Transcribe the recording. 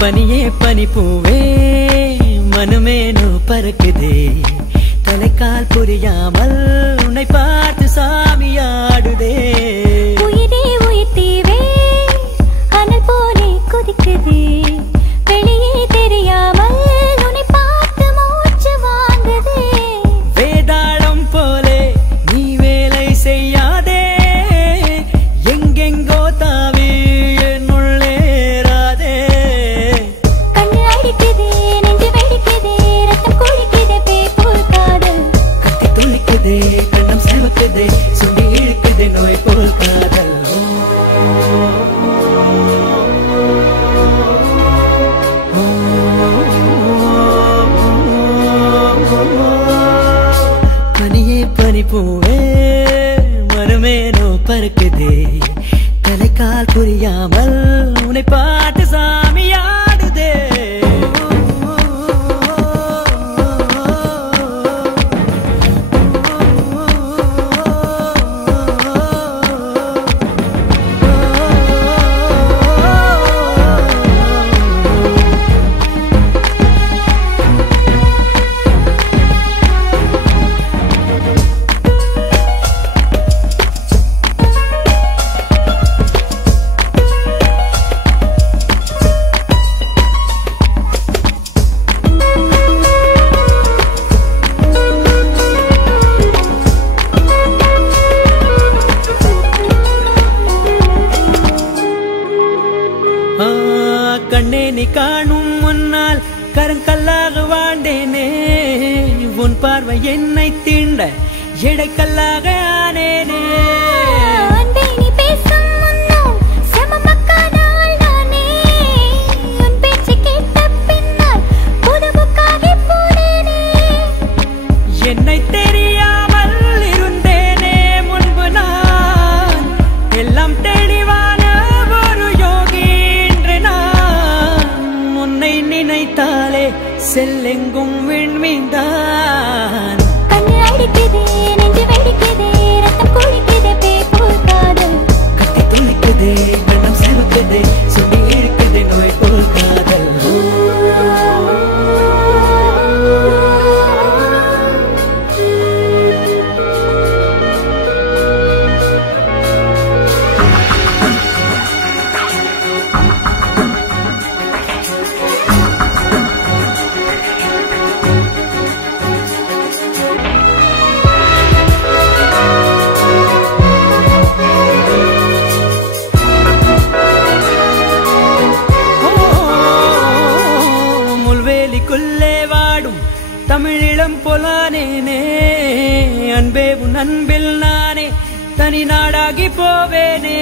பனியே பனிப்பூவே மனமேனோ பறக்குதே தலைக்கால் புரியாமல் உன்னை பார்த்து சாமியாடுதே உயிரே உயிர்த்தீவே அனல் போலே கொதிக்குதே வெளியே தெரியாமல் உன்னை பார்த்து மூச்சு வாங்குதே வேதாளம் போலே நீ வேலை செய்யாதே எங்கெங்கோ தாவி என்னுள்ளேராதே கண்ணு அடிக்குதே நெஞ்சு வெடிக்குதே ரத்தம் குளிக்குதே பேப்போல் காதல் கத்தி துளிக்குதே கண்ணம் சேவக்குதே சுண்டி இழுக்குதே நோய் போல் காதல் பனியே பனிப்பூவே மனமேனோ பறக்குதே தலைக்கால் புரியாமல் உன்னை பாட்டு சாமியாடுதே கண்ணே நீ காணும் முன்னால் கருங்கல்லாக வாழ்ந்தேனே உன் பார்வை என்னை தீண்ட எடைக்கல்லாக ஆனேனே அன்பே நீ பேசும் முன்னால் செமமக்கான ஆள் நானே உன் பேச்சு கேட்ட பின்னால் புதுபுக்காகி போனேனே என்னை தெரியாமல் இருந்தேனே முன்பு நான் எல்லாம் தெளிவான ஒரு யோகி என்று நான் உன்னை நினைத்தாலே செல்லெங்கும் விண்மீந்தான் கண்ணு அடிக்குதே நெஞ்சு வெடிக்குதே ரத்தம் குளிக்குதே பேப்போல் காதல் கத்தி துளிக்குதே கண்ணம் சேவக்குதே சுண்டி இழுக்குதே நோய் போல் காதல் முள்வேலிக்குள்ளே வாடும் தமிழிளம் போலானேனே அன்பே உன் அன்பில் நானே தனி நாடாகி போவேனே